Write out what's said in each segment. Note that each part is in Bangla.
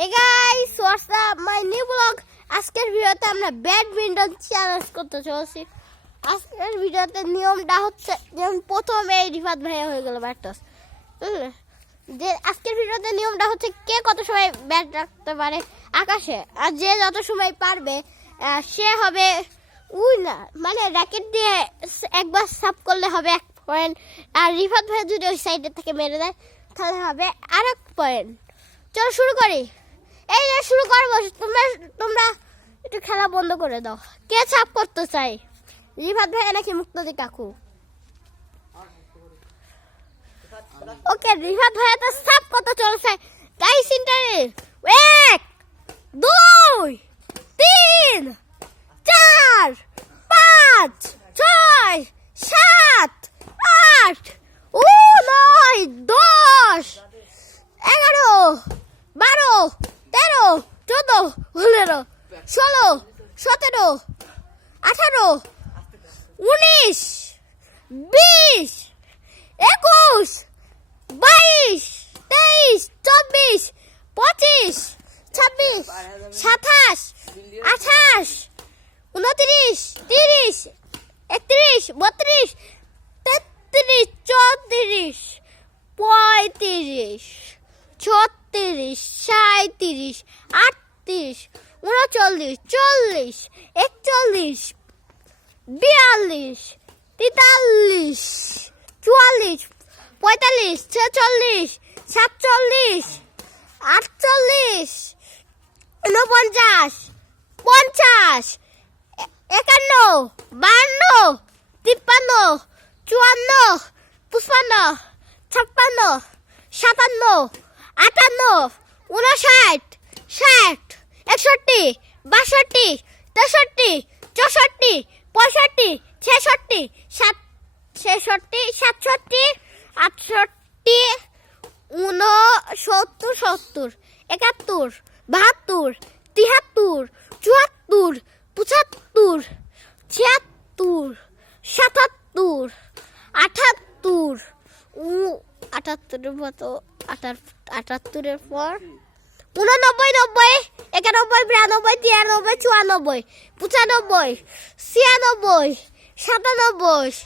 Hey guys, what's up? My new vlog. আজকের ভিডিওতে আমরা ব্যাডমিন্টন চ্যালেঞ্জ করতে চলেছি। আজকের ভিডিওতে নিয়মটা হচ্ছে যেমন প্রথমে রিফাত ভাইয়া হয়ে গেল ব্যাট টস। যে আজকের ভিডিওতে নিয়মটা হচ্ছে কে কত সময় ব্যাট রাখতে পারে আকাশে, আর যে যত সময় পারবে সে হবে উইনার। মানে র্যাকেট দিয়ে একবার সাব করলে হবে 1 পয়েন্ট, আর রিফাত ভাইয়া যদি ওই সাইডে থেকে মেরে দেয় তাহলে হবে আর 1 পয়েন্ট। চলো শুরু করি। এই যে শুরু করবো, তোমরা একটু খেলা বন্ধ করে দাও। কে ছাপ করতে চাই, রিফাত ভাই নাকি মুক্তাদি কাকু? ওকে, রিফাত ভাই তো ছাপ করতে চলছে। গাইস ইন্টারে 1 2 3 4 5 6 7 8 9 10 11 12 13 14 15 16 17 18 19 20 21 22 23 24 25 26 27 28 29 30 31 32 33 34 35 36 37 38 39 40 41 42 43 44 45 46 47 48 49 50 51 52 53 54 55 56 57 58 59 60 61 62 63 64 65 66 67 68 69 70 71 72 73 74 75 76 77 78 78 পর 89 90 91 92 93 94 95 96 97 98 99 100 101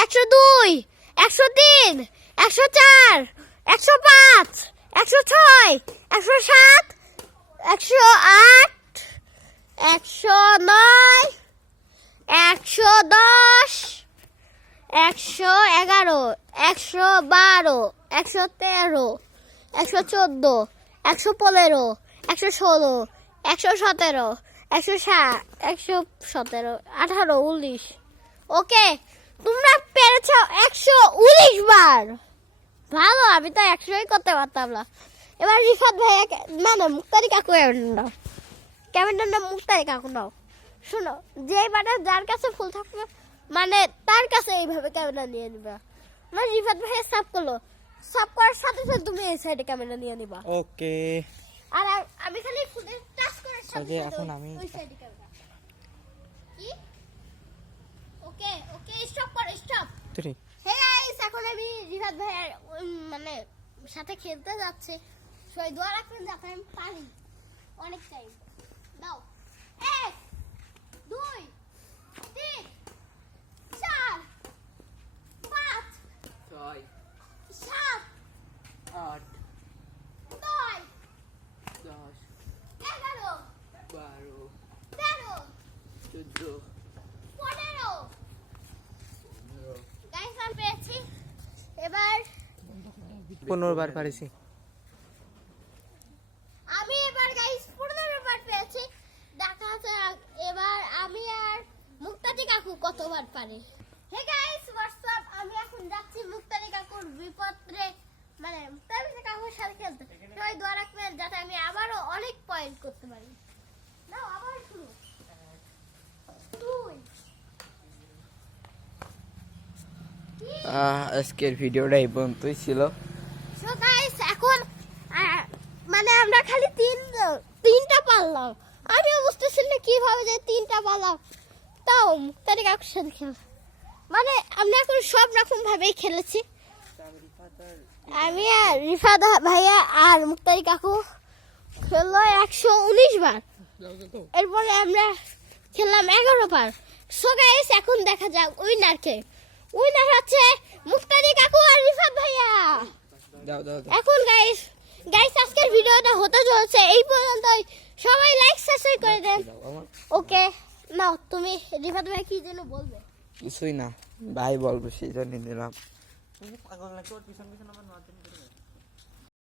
102 103 104 105 106 107 108 109 110 111 112 113 114 115 116 117 117 18 19। ওকে, তোমরা পেরেছো 119 বার। ভালো, আমি তো 100ই করতে পারতাম না। এবার রিফাত ভাই না মুক্তারি কাকু ক্যামেরাটা মুক্তারি কাকু নাও। শোনো, যে বাটা যার কাছে ফুল থাকবে মানে তার কাছে এইভাবে ক্যামেরা নিয়ে নিবা। না রিফাত ভাই সাব করলো, সাব করার সাথে সাথে তুমি এই সাইডে ক্যামেরা নিয়ে নিবা। ওকে, আর আমি খালি ফুলে টাচ করার সাথে এখন আমি ওই সাইডে ক্যামেরা। কি? ওকে ওকে, স্টপ করো, স্টপ। হে গাইস, এখন আমি রিফাত ভাইয়ের মানে সাথে খেলতে যাচ্ছে। সবাই দোয়া রাখবেন যাতে আমি পারি অনেক টাইম। দাও 1 2 3 4 5 6 7 8 9 10 11 12 13 14 15। গাইস আমি পেয়েছি এবার 15 বার পারিছি। আমি এবার গাইস 15 বার পেয়েছি। দেখা আছে এবার আমি আর মুক্তাদি কাকু কতবার পারে। Hey guys, what's up? আমি এখন যাচ্ছি মুক্তাদি কাকুর বিপদে, মানে মুক্তাদি কাকুর সাথে খেলতে। সবাই দোয়া রাখবেন যাতে আমি আবারও অনেক পয়েন্ট করতে পারি। নাও আবার শুরু। 2 আজকের ভিডিওটা এই পর্যন্তই ছিল। সো গাইস, এখন মানে আমরা খালি তিনটা পারলাম। আমিও বুঝতেছি না কিভাবে যে 3টা পারলাম। তাও মুক্তারি কাকুর সাথে খেল মানে আমরা এখন সব রকম ভাবেই খেলেছি। আমি আর রিফাত ভাইয়া আর মুক্তারি কাকু খেললো 119 বার, এরপরে আমরা খেললাম 11 বার। সো গাইস এখন দেখা যাক উইনারকে। উইনার হচ্ছে মুক্তারি কাকু আর রিফাত ভাইয়া। দাও দাও এখন গাইস আজকের ভিডিওটা হতে চলছে এই পর্যন্তই। সবাই লাইক সাবস্ক্রাইব করে দেন। ওকে নাও তুমি রিফাত ভাই কি যেন বলবে? কিছুই না, ভাই বলবো সেই জন্য নিলাম। পাগল নাকি ওর পিছন পিছন আমার মারতে